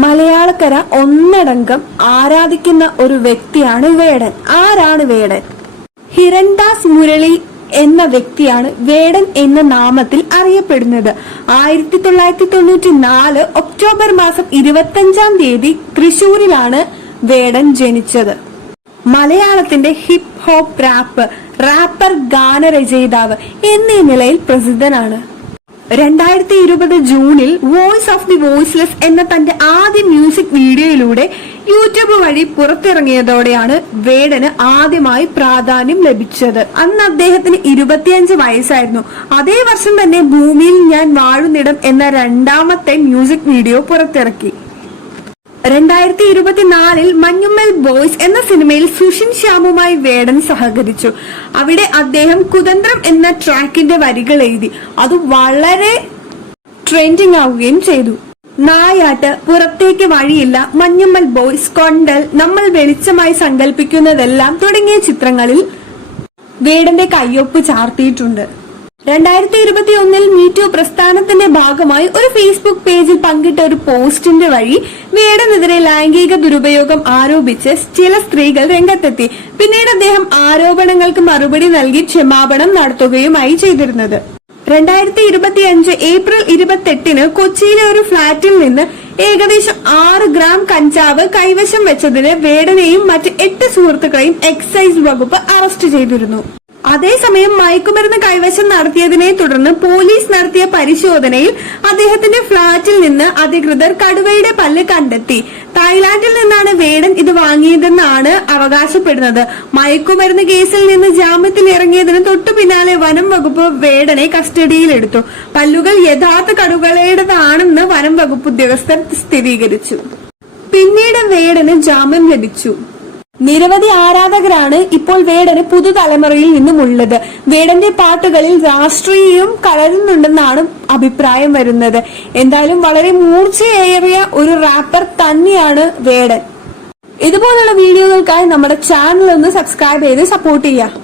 മലയാളക്കര ഒന്നടങ്കം ആരാധിക്കുന്ന ഒരു വ്യക്തിയാണ് വേടൻ. ആരാണ് വേടൻ? ഹിരൺദാസ് മുരളി എന്ന വ്യക്തിയാണ് വേടൻ എന്ന നാമത്തിൽ അറിയപ്പെടുന്നത്. 1994 ഒക്ടോബർ മാസം 25-ാം തീയതി തൃശൂരിലാണ് വേടൻ ജനിച്ചത്. മലയാളത്തിന്റെ ഹിപ്പ് ഹോപ്പ് റാപ്പർ, ഗാനരചയിതാവ് എന്നീ നിലയിൽ പ്രസിദ്ധനാണ്. 2020 ജൂണിൽ വോയിസ് ഓഫ് ദി വോയിസ്ലെസ് എന്ന തന്റെ ആദ്യ മ്യൂസിക് വീഡിയോയിലൂടെ യൂട്യൂബ് വഴി പുറത്തിറങ്ങിയതോടെയാണ് വേടന് ആദ്യമായി പ്രാധാന്യം ലഭിച്ചത്. അന്ന് അദ്ദേഹത്തിന് 25 വയസ്സായിരുന്നു. അതേ വർഷം തന്നെ ഭൂമിയിൽ ഞാൻ വാഴുന്നിടം എന്ന രണ്ടാമത്തെ മ്യൂസിക് വീഡിയോ പുറത്തിറക്കി. 2024 മഞ്ഞുമ്മൽ ബോയ്സ് എന്ന സിനിമയിൽ സുഷിൻ ശ്യാമുമായി വേടൻ സഹകരിച്ചു. അവിടെ അദ്ദേഹം കുതന്ത്രം എന്ന ട്രാക്കിന്റെ വരികൾ എഴുതി. അത് വളരെ ട്രെൻഡിങ് ആവുകയും ചെയ്തു. നായാട്ട്, പുറത്തേക്ക് വഴിയില്ല, മഞ്ഞുമ്മൽ ബോയ്സ്, കൊണ്ടൽ, നമ്മൾ വെളിച്ചമായി സങ്കല്പിക്കുന്നതെല്ലാം തുടങ്ങിയ ചിത്രങ്ങളിൽ വേടന്റെ കയ്യൊപ്പ് ചാർത്തിയിട്ടുണ്ട്. 2021 മീറ്റു പ്രസ്ഥാനത്തിന്റെ ഭാഗമായി ഒരു ഫേസ്ബുക്ക് പേജിൽ പങ്കിട്ട ഒരു പോസ്റ്റിന്റെ വഴി വേടനെതിരെ ലൈംഗിക ദുരുപയോഗം ആരോപിച്ച് ചില സ്ത്രീകൾ രംഗത്തെത്തി. പിന്നീട് അദ്ദേഹം ആരോപണങ്ങൾക്ക് മറുപടി നൽകി ക്ഷമാപണം നടത്തുകയുമായി ചെയ്തിരുന്നത്. 2025 ഏപ്രിൽ 28-ന് കൊച്ചിയിലെ ഒരു ഫ്ളാറ്റിൽ നിന്ന് ഏകദേശം 6 ഗ്രാം കഞ്ചാവ് കൈവശം വെച്ചതിന് വേടനെയും മറ്റ് 8 സുഹൃത്തുക്കളെയും എക്സൈസ് വകുപ്പ് അറസ്റ്റ് ചെയ്തിരുന്നു. അതേസമയം മയക്കുമരുന്ന് കൈവശം നടത്തിയതിനെ തുടർന്ന് പോലീസ് നടത്തിയ പരിശോധനയിൽ അദ്ദേഹത്തിന്റെ ഫ്ളാറ്റിൽ നിന്ന് അധികൃതർ കടുവയുടെ പല്ല് കണ്ടെത്തി. തായ്ലാന്റിൽ നിന്നാണ് വേടൻ ഇത് വാങ്ങിയതെന്നാണ് അവകാശപ്പെടുന്നത്. മയക്കുമരുന്ന് കേസിൽ നിന്ന് ജാമ്യത്തിൽ ഇറങ്ങിയതിന് തൊട്ടു പിന്നാലെ വനം വകുപ്പ് വേടനെ കസ്റ്റഡിയിലെടുത്തു. പല്ലുകൾ യഥാർത്ഥ കടുവയുടേതാണെന്ന് വനം വകുപ്പ് ഉദ്യോഗസ്ഥർ സ്ഥിരീകരിച്ചു. പിന്നീട് വേടന് ജാമ്യം ലഭിച്ചു. നിരവധി ആരാധകരാണ് ഇപ്പോൾ വേടന് പുതുതലമുറയിൽ നിന്നുമുള്ളത്. വേടന്റെ പാട്ടുകളിൽ രാഷ്ട്രീയവും കലരുന്നുണ്ടെന്നാണ് അഭിപ്രായം വരുന്നത്. എന്തായാലും വളരെ മൂർച്ചയേറിയ ഒരു റാപ്പർ തന്നെയാണ് വേടൻ. ഇതുപോലുള്ള വീഡിയോകൾക്കായി നമ്മുടെ ചാനൽ ഒന്ന് സബ്സ്ക്രൈബ് ചെയ്ത് സപ്പോർട്ട് ചെയ്യുക.